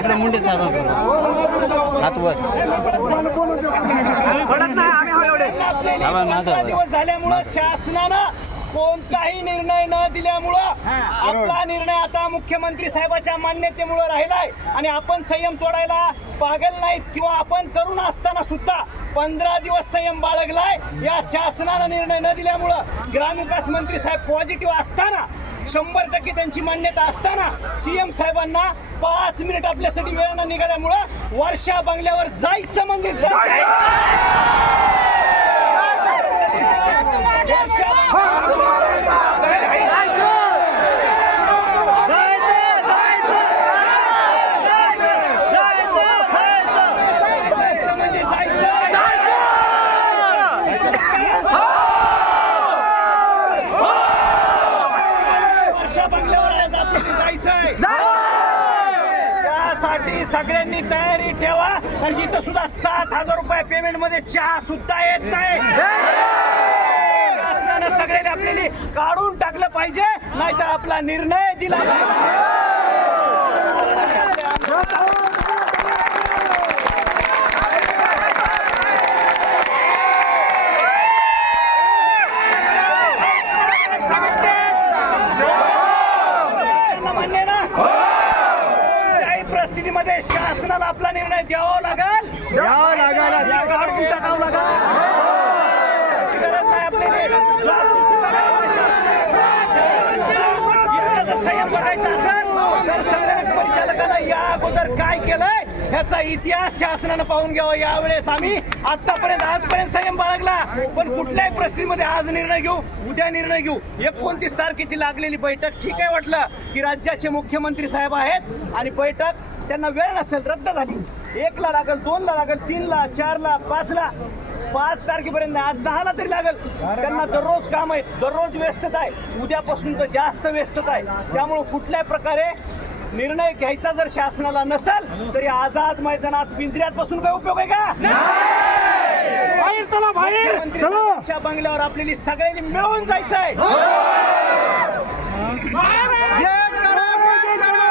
इकडे मुंडे साहेबांकडे. हात वर. पडत नाही आम्ही एवढे. दिवस झाल्यामुळं शासनानं कोणताही निर्णय न दिल्यामुळं आपला निर्णय आता मुख्यमंत्री साहेबाच्या मान्यतेमुळे राहिलाय. आणि आपण संयम तोडायला पागल नाहीत किंवा आपण तरुण असताना सुद्धा पंधरा दिवस संयम बाळगलाय. या शासनानं निर्णय न दिल्यामुळं ग्रामविकास मंत्री साहेब पॉझिटिव्ह असताना शंभर टक्के त्यांची मान्यता असताना सीएम साहेबांना पाच मिनिट आपल्यासाठी वेळ न निघाल्यामुळं वर्षा बंगल्यावर जायचं म्हणजे जायचं. वर्षा वर्षा बंगल्यावर आज आपल्याला जायचंय. त्यासाठी सगळ्यांनी तयारी ठेवा. आणि इथं सुद्धा सात हजार रुपये पेमेंटमध्ये चहा सुद्धा येत नाही. शासनानं सगळ्यांनी आपल्याला काढून टाकलं पाहिजे नाहीतर आपला निर्णय दिला पाहिजे त्यांना मान्य आहे ना कोणत्याही परिस्थितीमध्ये शासनाला आपला निर्णय द्यावा लागेल द्यावा लागेल टाकावं लागेल गरज नाही संयम बघायचा असेल तर संगणक परिचालकानं या अगोदर काय केलंय ह्याचा इतिहास शासनानं पाहून घ्यावा यावेळेस आम्ही आतापर्यंत आजपर्यंत संयम बाळगला पण कुठल्याही परिस्थितीमध्ये आज निर्णय घेऊ उद्या निर्णय घेऊ एकोणतीस तारखेची लागलेली बैठक ठीक आहे वाटलं की राज्याचे मुख्यमंत्री साहेब आहेत आणि बैठक त्यांना वेळ नसेल रद्द झाली. एकला लागल दोनला लागल तीनला चारला पाचला. पाच तारखेपर्यंत आज सहाला तरी लागल. त्यांना दररोज काम आहे दररोज व्यस्तता आहे. उद्यापासून तर जास्त व्यस्तता आहे. त्यामुळं कुठल्याही प्रकारे निर्णय घ्यायचा जर शासनाला नसेल तरी आझाद मैदानात पिंजऱ्यात बसून काय उपयोग आहे का? बाहेर चला बाहेर बंगल्यावर आपल्याला सगळ्यांनी मिळून जायचंय.